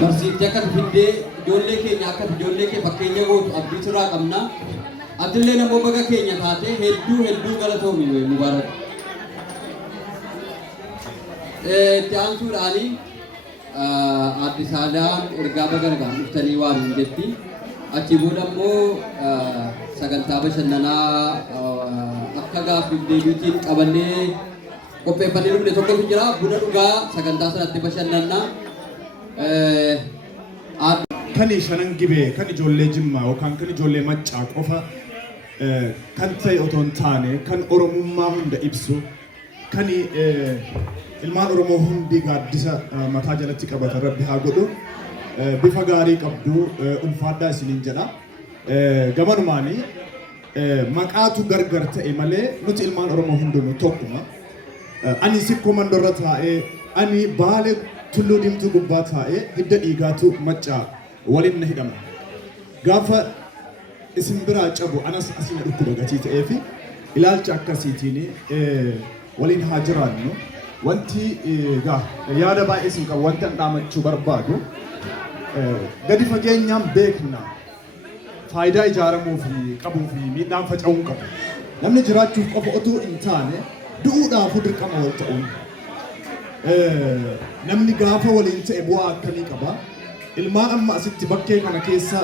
barsiifte akka fiddee ijoollee keenya akka ijoollee kee fakkeenya gootu abdii sirraa qabna. Atillee namoo baga keenya taate hedduu galatoomi mubaarak. Itti aansuudhaani Aadde Saadaan ergaa bagargaan dhuftanii waan hin jetti. Achi booda immoo sagantaa bashannanaa akka gaaffiif deebiitiin qabannee qopheeffannee dhufne tokkotu jira. Buna dhugaa sagantaa sanatti bashannannaa. Kan shanan gibee kan ijoollee Jimmaa yookaan kan ijoollee Maccaa qofa kan ta'e otoo hin taane kan Oromummaa hunda ibsu kan ilmaan Oromoo hundi gaaddisa mataa jalatti qabatan Rabbi haa godhu. Bifa gaarii qabdu ulfaadhaa isiniin jedha. Gamanumaanii maqaatu gargar ta'e malee nuti ilmaan Oromoo hundinuu tokkuma. Ani sikkoo mandorra taa'ee ani Baalee Tulluu Diimtuu gubbaa taa'ee hidda dhiigaatu Maccaa waliin na hidhama. Gaafa isin biraa cabu anas asiin dhukkuba gatii ta'ee fi ilaalcha akkasiitiin waliin haa jiraannu. Wanti yaada baay'ee isin qabu wanti an dhaamachuu barbaadu gadi fageenyaan beekna faayidaa ijaaramuu fi qabuu fi miidhaan faca'uu qabu. Namni jiraachuuf qofa otoo hin taane du'uudhaaf dirqama wal ta'uun. Namni gaafa waliin ta'e bu'aa akkamii qaba? Ilmaan amma asitti bakkee kana keessa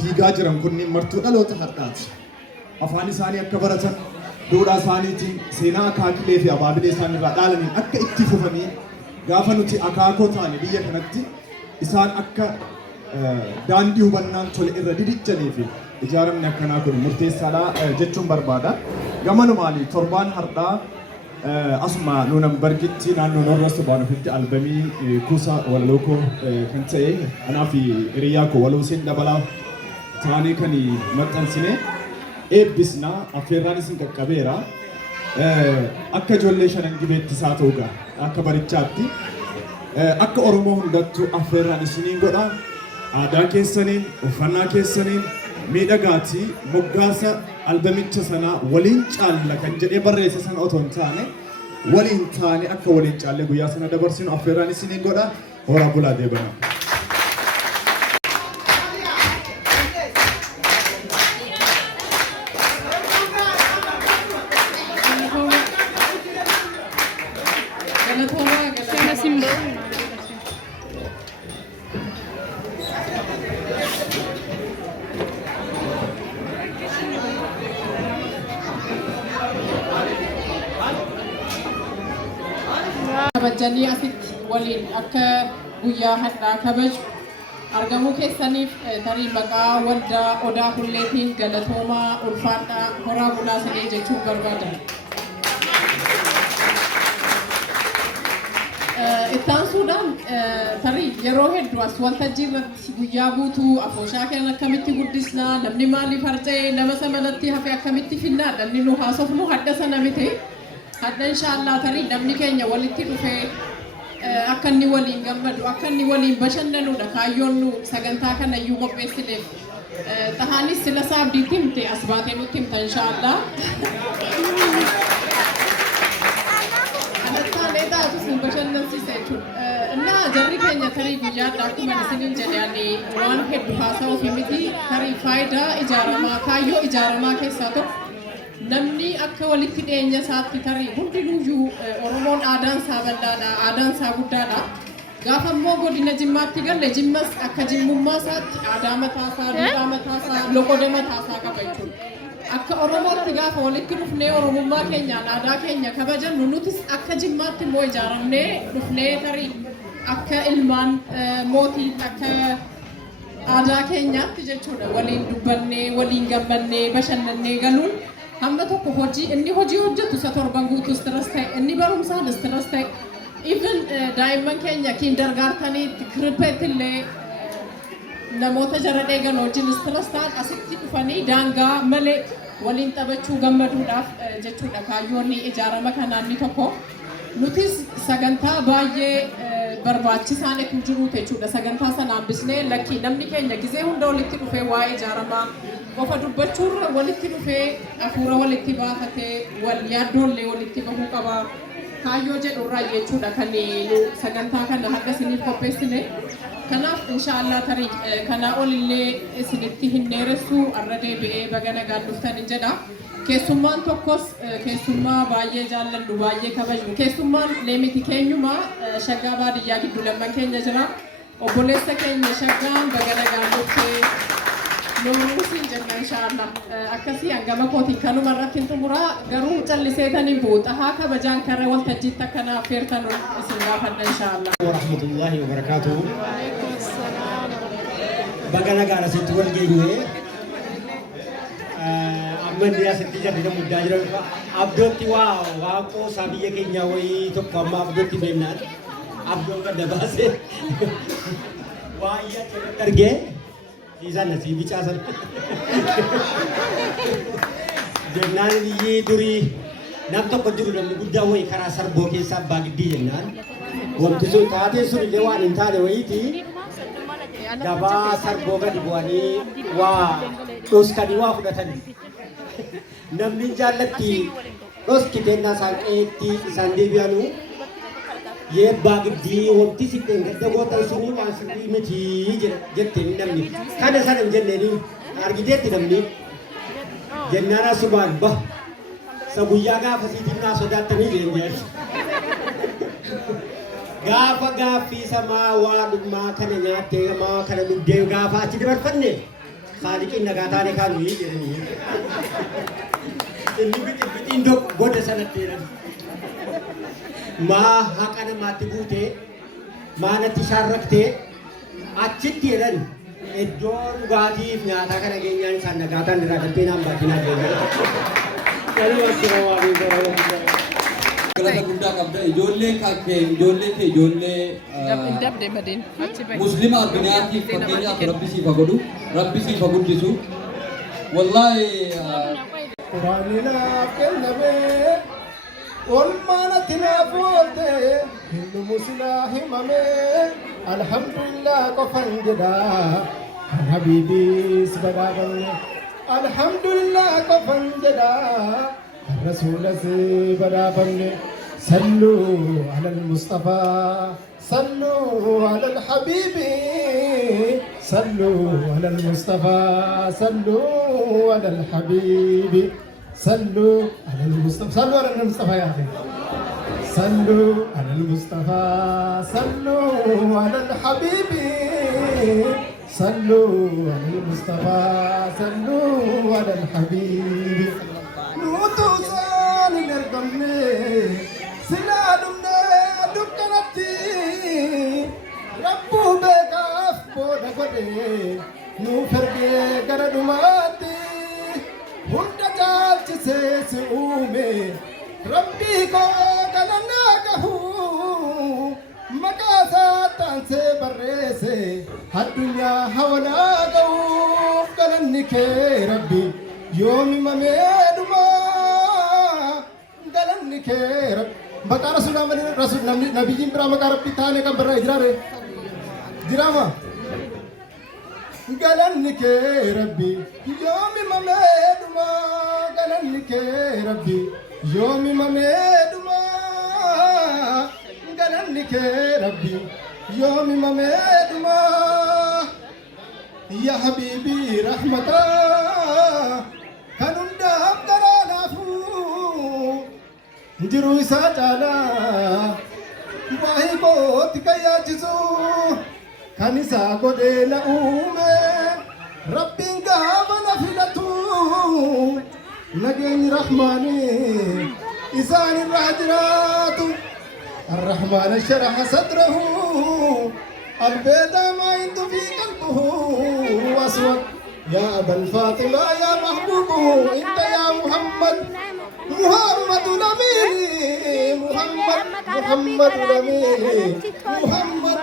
fiigaa jiran kunniin martuu dhaloota har'aati. Afaan isaanii akka baratan, duudhaa isaaniitiin, seenaa akaakilee fi abaabilee isaaniirraa dhaalaniin akka itti fufanii gaafa nuti akaakoo taane biyya kanatti isaan akka daandii hubannaan tole irra didichanee fi ijaaramni akkanaa kun murteessaadha jechuun barbaada. Gamanumaanii torbaan har'aa asuma Luunambargitti naannoo Norwest Baanufitti albamii kuusaa walaloo kan ta'e anaa fi hiriyaa koo Waluusiin dabalaa taanee kan maxxansine eebbisna affeerraan isin qaqqabeera. Akka ijoollee shanan gibeetti isaa ta'uu ga'a akka barichaatti akka Oromoo hundattuu affeerraan isiniin godha. Aadaa keessaniin, uffannaa keessaniin miidhagaatii moggaasa albamicha sanaa waliin caalla kan jedhee barreesse sana otoo hin taane waliin taane akka waliin caallee guyyaa sana dabarsinu affeerraan isiniin godha. Horaa bulaa deebana. kabajanii asitti waliin akka guyyaa har'aa kabaju argamuu keessaniif tarii maqaa waldaa Odaa Hulleetiin galatoomaa ulfaadhaa horaa bulaa sanii jechuun barbaadan. Ittaansuudhaan tarii yeroo hedduu as waltajjii irratti guyyaa guutuu afooshaa keenya akkamitti guddisnaa namni maaliif harca'ee nama samanatti hafe akkamitti finnaa namni nu haasofnu hadda sana miti. Hadda inshaallah tarii namni keenya walitti dhufee akka inni waliin gammadu akka inni waliin bashannanudha kaayyoon nu sagantaa kana iyyuu qopheessineef. Tahaanis sila saabdiitti himte as baatee nutti himta inshaallah. Anataalee taatu sin bashannansiisa jechuudha. Innaa jarri keenya tarii guyyaadhaa akkuma isiniin jedhanii waan hedduu haasa'uuf miti tarii faayidaa ijaaramaa kaayyoo ijaaramaa keessaa tokko. Namni akka walitti dhiyeenya isaatti tarii hundinuyyuu Oromoon aadaan isaa bal'aadha, aadaan isaa guddaadha. Gaafa immoo godina Jimmaatti galle Jimmas akka jimmummaa isaatti aadaa mataasaa, duudhaa mataasaa, loqoda mataasaa qaba jechuudha. Akka Oromootti gaafa walitti dhufnee Oromummaa keenyaan aadaa keenya kabajannu nutis akka Jimmaatti immoo ijaaramnee dhufnee tarii akka ilmaan mootii akka aadaa keenyaatti jechuudha waliin dubbannee, waliin gammannee, bashannannee galuun. Hamma tokko hojii inni hojii hojjetu isa torban guutuu stress ta'e inni barumsaan stress ta'e even daa'imman keenya kindergaartaniitti kirippeetti illee namoota jara dheegan wajjin stress ta'an asitti dhufanii daangaa malee waliin taphachuu gammaduudhaaf jechuudha kaayyoonni ijaarama kanaa inni tokko. Nutis sagantaa baay'ee barbaachisaan eetu jiru jechuudha sagantaa sana hambisnee lakkii namni keenya gizee hunda walitti dhufee waa'ee ijaaramaa qofa dubbachuurra walitti dhufee hafuura walitti baafatee wal yaaddoollee walitti bahuu qaba kaayyoo jedhurraa jechuudha kan sagantaa kana har'a isiniif qopheessine. kanaaf inshaallah tarii kanaa olillee isinitti hin dheeressu arra deebi'ee baga nagaan dhuftan hin jedha. Keessummaan tokkos keessummaa baay'ee jaalladhu baay'ee kabajnu keessummaan leemiti keenyuma shaggaa baadiyyaa gidduu lamman keenya jira. Obboleessa keenya shaggaan baga nagaan dhuftee nuumusiin jenna inshaallah. Akkasii hangama kootiin kanuma irratti hin xumuraa garuu calliseetaniin buuxa haa kabajaan karra waltajjiitti akkanaaf feertan isin gaafadha inshaallah. Warahmatullahi wabarakatuh. Baga nagaan asitti wal geenye amman dia asitti jarri muddaa jira abdootti waaqoo isaa biyya keenya wayii tokko amma abdootti beeknaan abdoon gadda baasee waayyaa keessatti argee isaan nasii bicaasan jennaan biyyee durii nam tokko jiru namni guddaa wayii karaa sarboo keessaa abbaa giddii jennaan wanti sun taatee sun illee waan hin taane wayiiti gabaa sarboo gadi bu'anii waa dhoskanii waa fudhatanii namni jaallatti dhoskiteenna isaan qeetti isaan deebi'anu yeebbaa giddii wanti siteen gadda goota isinii waan sirrii miti jettee namni kana sana hin jenneeni argiteetti namni jennaan asumaan bah sa guyyaa gaafa siitiin naa sodaattanii jeenjeen gaafa gaaffii samaa waa dhugmaa kana nyaattee maa kana dhuggee gaafa achi dabarfanne saaliqiin nagaa taane kaanu jedhanii inni bixiin goda sanatti jedhan maa haqa namaatti buutee maa natti shaarraktee achitti jedhan iddoo dhugaatiif nyaataa kana geenyaan isaan nagaa taane irraa galtee naan baatinaa deemaa. Galata guddaa qabda ijoollee kee ijoollee muslima addunyaatiif fakkeenyaaf rabbi siif haa godhu rabbi siif haa guddisu wallaahi quraaninaaf kennamee olmaanatti naaf oolte hindumu silaa himamee alhamdulillah qofan jedha kan habiibis badhaafamne alhamdulillah qofan jedha الرسول زبدا فمن صلوا على المصطفى صلوا على الحبيب صلوا على المصطفى صلوا على الحبيب صلوا على المصطفى صلوا على المصطفى يا اخي صلوا على المصطفى صلوا على الحبيب صلوا على المصطفى صلوا على الحبيب نوتوسان نرقمني سلالمنا دكانتي ربو بكاف بودا بودي نوفرقي قردماتي هندا جالتي سيسي اومي ربي كو قلنا قهو مكاسا تانسي بريسي الدنيا حولا قهو قلني كي ربي يومي مميدما قلني كيرب بقى رسول نبيين برا مقا ربي تاني كم برا إجراري جراما قلني كيربي يومي مميدما قلني كيربي يومي مميدما قلني كيربي يومي مميدما يا حبيبي رحمتا كنوندا أبدرانا فو جرو ساجالا واهي بوت كيا جزو كنيسا قدنا أومي ربين قابنا فلتو نجين رحماني إسان الرحجرات الرحمن شرح صدره البيضة ما عنده في قلبه أسود يا أبا الفاطمة يا محبوبه أنت يا محمد محمد نبيني محمد نبيني محمد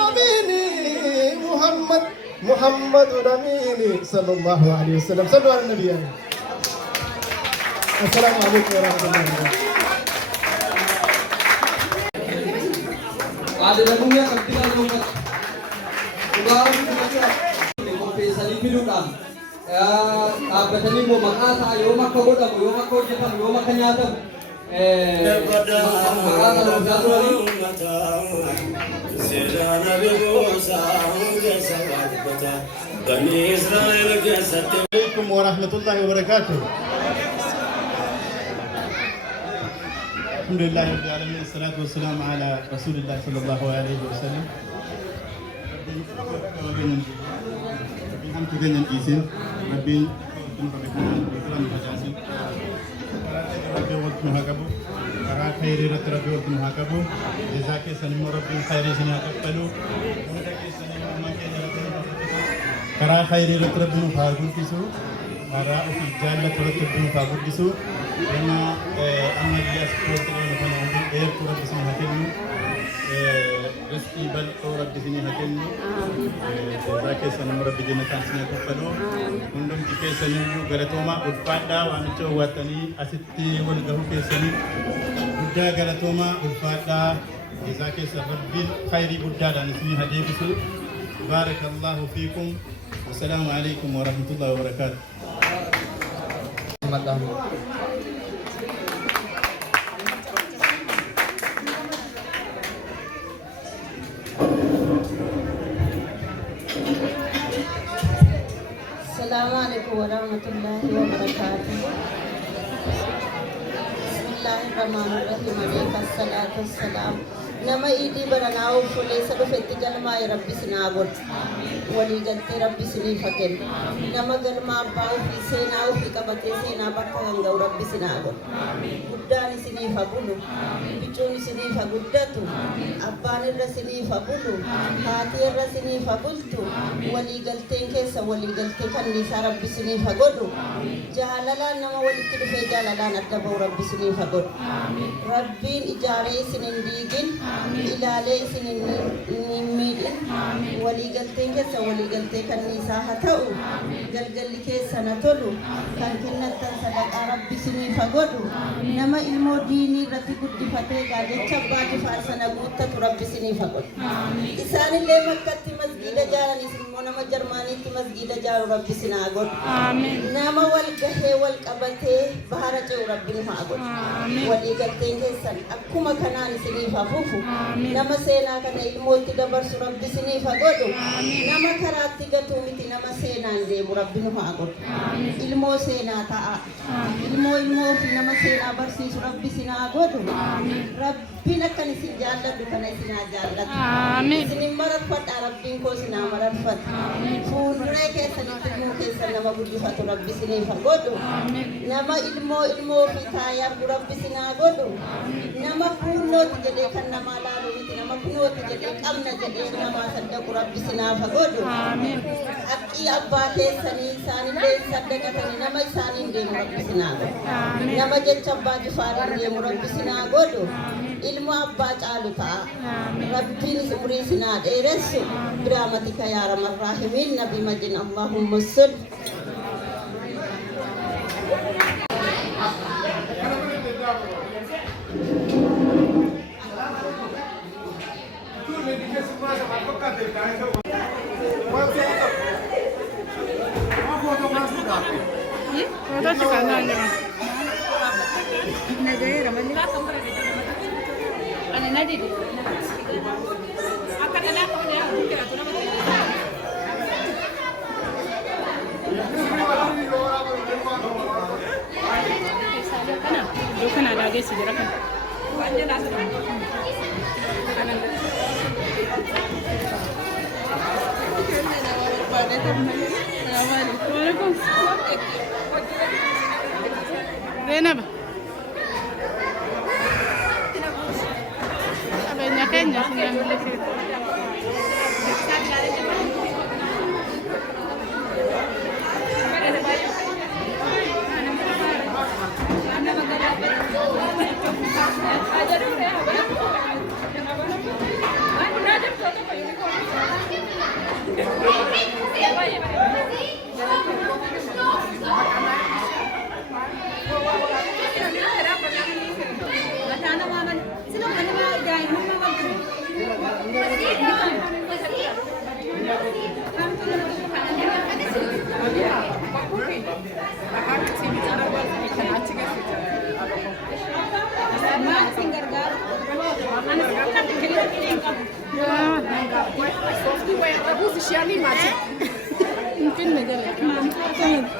نبيني محمد نبيني صلى الله عليه وسلم صلوا على النبي يعني. السلام عليكم ورحمة الله وبركاته. Ada lagunya ketika lupa. Udah kompensasi filukan. Apa tadi mau makasa, yo makau dah, yo makau jepang, yo makanya tu. عليكم ورحمة الله وبركاته. الحمد لله رب العالمين، الصلاة والسلام على رسول الله صلى الله عليه وسلم. karaa khayrii irratti rabbiin haa guddisu, karaa ofii jaallatu irratti rabbiin haa guddisu, nama ammallee as keessatti nama kana hundi dheertuu rabbi isin haa kennu, riskii bal'oo rabbi isin haa kennu, jazaa keessa nama rabbi jannataan isin haa kaffalu, hundumti keessaniyyuu galatoomaa ulfaadhaa waamicha hawwattanii asitti wal gahuu keessanii guddaa galatoomaa ulfaadhaa, jazaa keessa rabbiin khayrii guddaadhaan isin haa deebisu. بارك الله فيكم والسلام عليكم ورحمة الله وبركاته. السلام عليكم ورحمة الله وبركاته. بسم الله الرحمن الرحيم. عليك الصلاة والسلام. nama idii baranaa obboleessa dhufetti galmaa rabbi sinaa godhu walii galtee rabbi sinii fakkennu nama galmaa abbaa ofii seenaa ofii qabatee seenaa bakka kan ga'u rabbi sinaa godhu guddaan isiniif haa bulu bichuun isiniif haa guddatu abbaan irra isiniif haa bulu haati irra isiniif haa bultu walii galteen keessa walii galtee kanniisaa rabbi isiniif haa godhu jaalalaan nama walitti dhufee jaalalaan adda ba'u rabbi isiniif haa godhu rabbiin ijaaree isin hin diigin ilaalee isin hin miidhin walii galteen keessa walii galtee kanniisaa haa ta'u galgalli keessa na tolu kan kennattan sadaqaa rabbi isiniif haa godhu nama ilmoo diinii irratti guddifatee jecha abbaa jifaar sana guuttatu rabbi isiniif haa godhu isaanillee makkatti masgiida jaaranis immoo nama jarmaaniitti masgiida jaaru rabbi isin haa godhu nama wal gahee wal qabatee bahara ce'u rabbi nu haa godhu walii galteen keessan akkuma kanaan isiniif haa fufu nama seenaa kana ilmootti dabarsu rabbi isiniif haa godhu nama karaatti gatuu miti nama seenaan deemu rabbi nu haa godhu ilmoo seenaa ta'a ilmoo fi nama seenaa barsiisu rabbi isin haa godhu rabbiin akkan isin jaalladhu kana isin haa jaallatu isinin mararfadha rabbiin koo isin haa mararfatu fuulduree keessanitti ilmoo keessan nama guddifatu rabbi isiniif haa godhu nama ilmoo fi taayaargu rabbi isin haa godhu nama fuullooti jedhee kan namaa laalu miti nama kunooti jedhee qabna jedhee namaa saddaqu rabbi isin haa godhu haqqii abbaa keessanii isaanillee saddaqatanii nama isaaniin deemu rabbi isin haa godhu nama jecha abbaa jifaariin deemu rabbi isin haa godhu ilmoo abbaa caalu ta'a rabbiin umurii isin haa dheeressu birahmatika yaa arhamar raahimiin nabi majin allahumma salli Bukan ada guys, sejarah kan. Zainab. Banyak kayaknya sih. Sooftii wayii irra buusi ishee maati? Mungkin negara.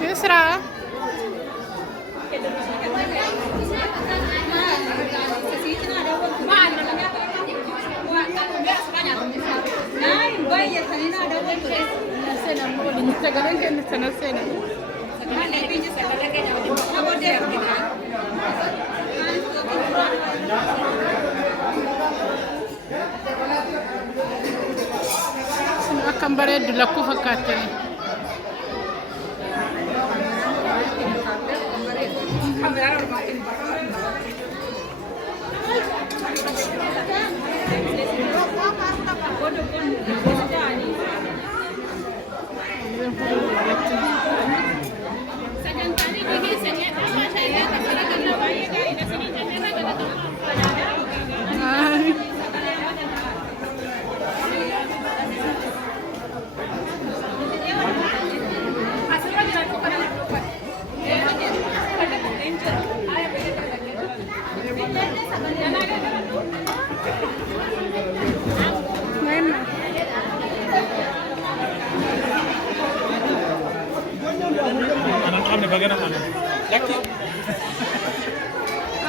Yusra. Akan bareedu lakkuu fakkaatani.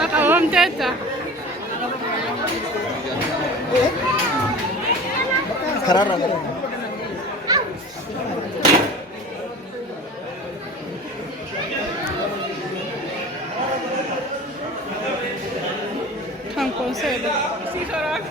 Akawam teta. Karara. Kan concedo. Sí, Jorok.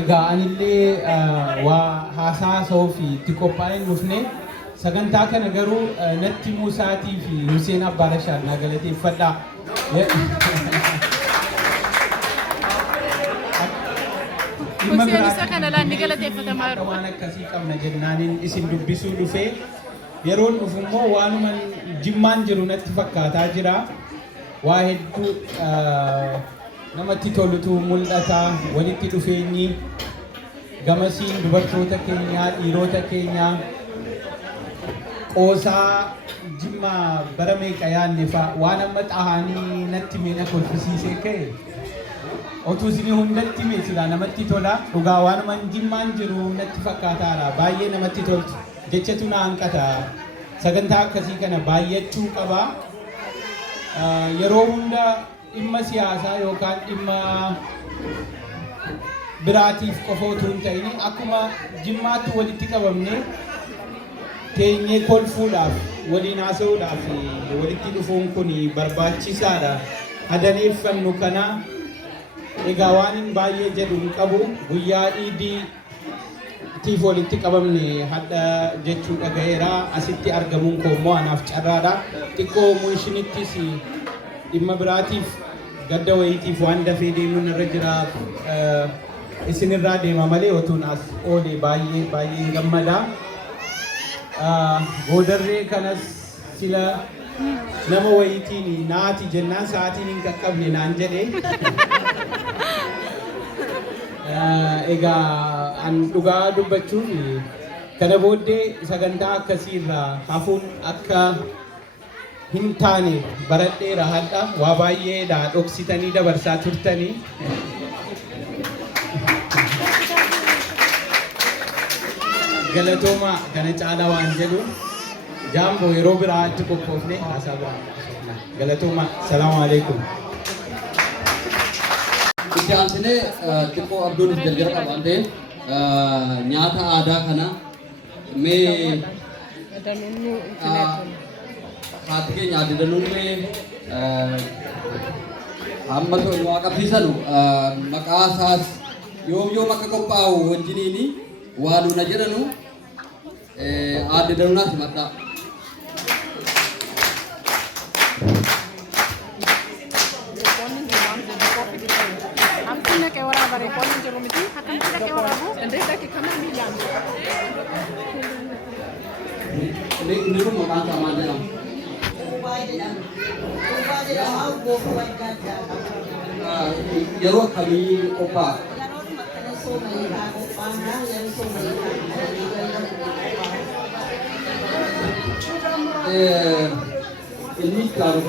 Egaa anillee waa haasaa Soofii itti qophaa'een dhufne sagantaa kana garuu natti Musaatii fi Huseen Abbaarashaan na galateeffadhaa. Huseen isa kana laan ni galateeffatamaa jiru. Waan akkasii qabna jennaaniin isin dubbisuu dhufee yeroon dhufu immoo waanuma jimmaan jiru natti fakkaataa jira. Waa hedduu namatti tolutu mul'ata, walitti dhufeenyi gamasiin dubartoota keenyaa, dhiirota keenyaa qoosaa jimmaa bara meeqa yaadne fa'a waan amma xahaanii natti miidha kolfisiisee ka'e otuu isin hundatti meesila namatti tola. Dhugaa waanuma jimmaan jiru natti fakkaataara, baay'ee namatti toltu jechatu na hanqata. Sagantaa akkasii kana baay'achuu qaba. Yeroo hunda dhimma siyaasaa yookaan dhimma biraatiif qofa utuu hin ta'in akkuma jimmaatti walitti qabamne teenyee kolfuudhaaf waliin haasa'uudhaaf walitti dhufuun kun barbaachisaadha. Adaneeffannu kana egaa waan hin baay'ee jedhu hin qabu. Guyyaa iidiitiif walitti qabamne hadha jechuu dhagaheera. Asitti argamuun koo immoo anaaf carraadha. Xiqqoo muushinittis dhimma biraatiif gadda wayiitiif waan dafee deemuun irra jira. Isinirraa deema malee otuun as oole baay'ee baay'ee gammada. Boodarree kanas sila nama wayiitiin naati jennaan sa'aatiin hin qaqqabne naan jedhe. Egaa an dhugaa dubbachuun kana booddee sagantaa akkasiirraa hafuun akka hin taane baradheera hadha waa baay'eedha dhoksitanii dabarsaa turtanii. Galatooma kana caalaa waan jedhu jaamboo yeroo biraatti qophoofne haasaa biraa. Galatooma. Salaamu alaikum. Itti aansinee xiqqoo abduun jaljala qaba waan ta'eef nyaata aadaa kana mee haati keenya adda danuun amma waa qabsiisanu maqaa isaas yoom akka qophaa'u wajjiniini waa nuna jedhanu adda danuunaas himadhaa. Kayak orang bareng pon jeruk itu, akan kita kayak orang bu, dan dari kamar bilang. Ini pun makan sama aja lah. Jauh kami opa. Ini kalau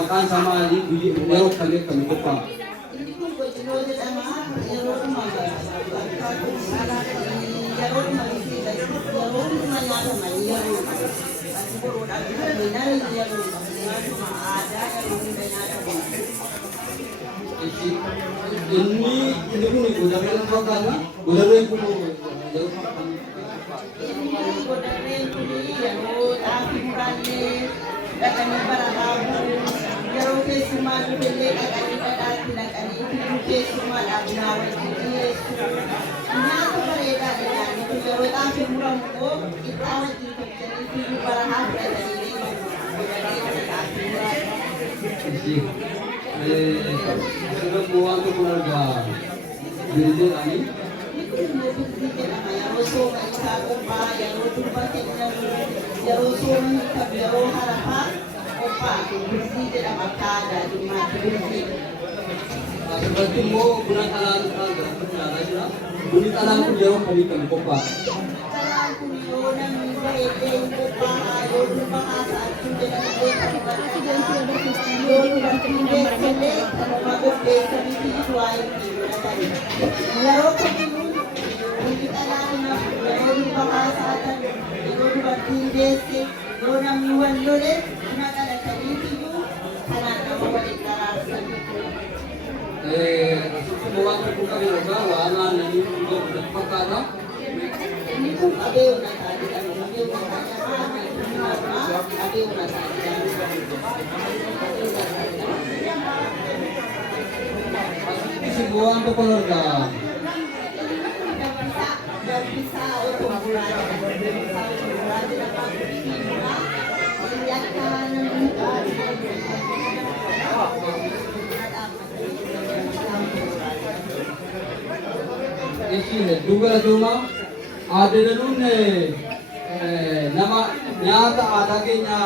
makan sama ini jauh kami opa. Ini pun udah buang ke keluarga diri kami. Seperti mau bulan alam bunyi alam pun jauh kami kopa. Semua terbuka di bawah, anak ini untuk perkara. Ini pun ada yang semua untuk keluarga. Ini juga cuma ada dalam nama nyata ada kenya